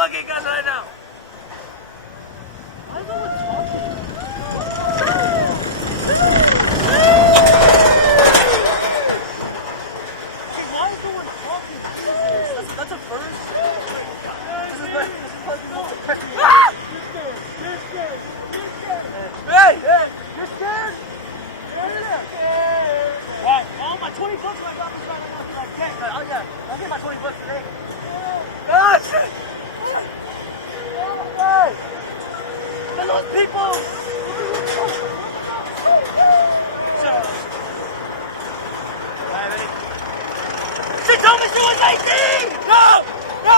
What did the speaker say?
fucking guns right now. Why is no one talking? Why is no one talking? That's a first. This is like Hey! You're scared? What? Oh, my 20 bucks I got this right now. Like, okay. Oh, yeah. I'll get my 20 bucks today. Oh, shit! Hey! I lost people! Shut up. Alright, ready? She told me she was 18! No! No!